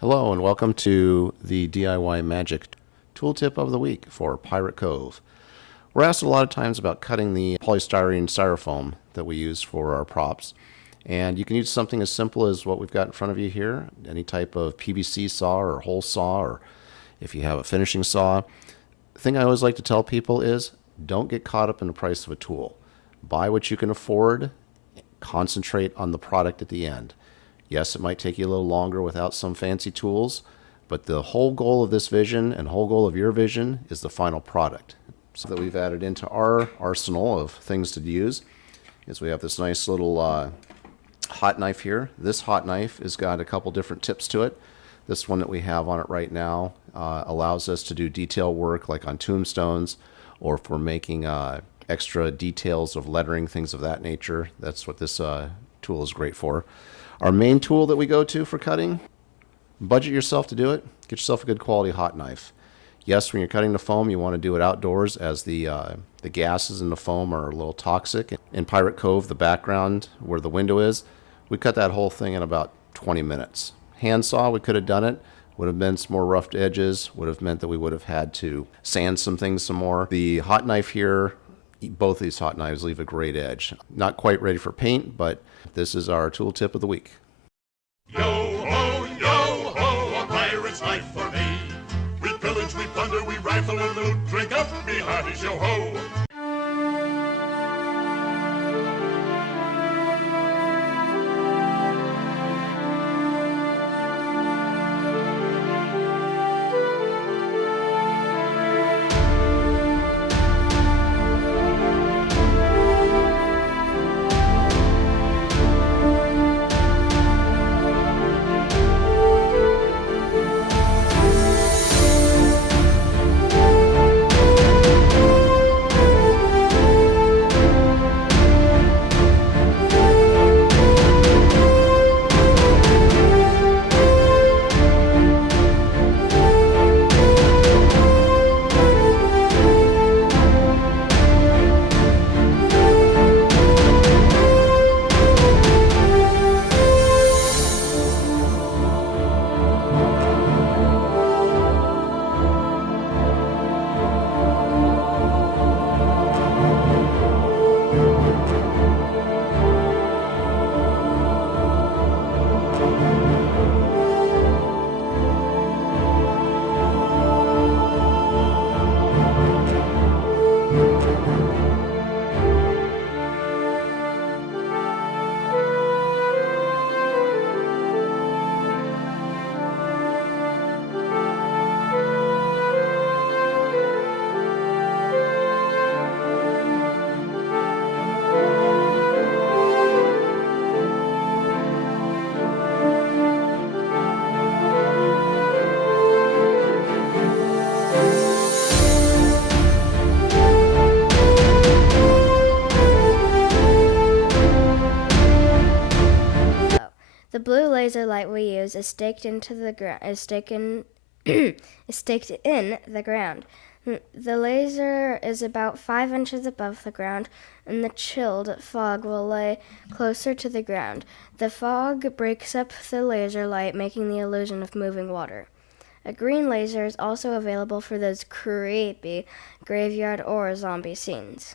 Hello and welcome to the DIYMAGIK tool tip of the week for Pirate Cove. We're asked a lot of times about cutting the polystyrene styrofoam that we use for our props. And you can use something as simple as what we've got in front of you here, any type of PVC saw or hole saw, or if you have a finishing saw. The thing I always like to tell people is don't get caught up in the price of a tool. Buy what you can afford, concentrate on the product at the end. Yes, it might take you a little longer without some fancy tools, but the whole goal of this vision and whole goal of your vision is the final product. So that we've added into our arsenal of things to use is we have this nice little hot knife here. This hot knife has got a couple different tips to it. This one that we have on it right now allows us to do detail work like on tombstones, or if we're making extra details of lettering, things of that nature. That's what this tool is great for. Our main tool that we go to for cutting, budget yourself to do it. Get yourself a good quality hot knife. Yes, when you're cutting the foam, you want to do it outdoors as the gases in the foam are a little toxic. In Pirate Cove, the background where the window is, we cut that whole thing in about 20 minutes. Handsaw, we could have done it. Would have been some more roughed edges. Would have meant that we would have had to sand some things some more. The hot knife here, both these hot knives leave a great edge. Not quite ready for paint, but this is our tool tip of the week. Yo ho, a pirate's life for me. We pillage, we plunder, we rifle and loot, drink up, be hearty, yo ho. The blue laser light we use is staked into the ground. Is staked in the ground. The laser is about 5 inches above the ground, and the chilled fog will lay closer to the ground. The fog breaks up the laser light, making the illusion of moving water. A green laser is also available for those creepy graveyard or zombie scenes.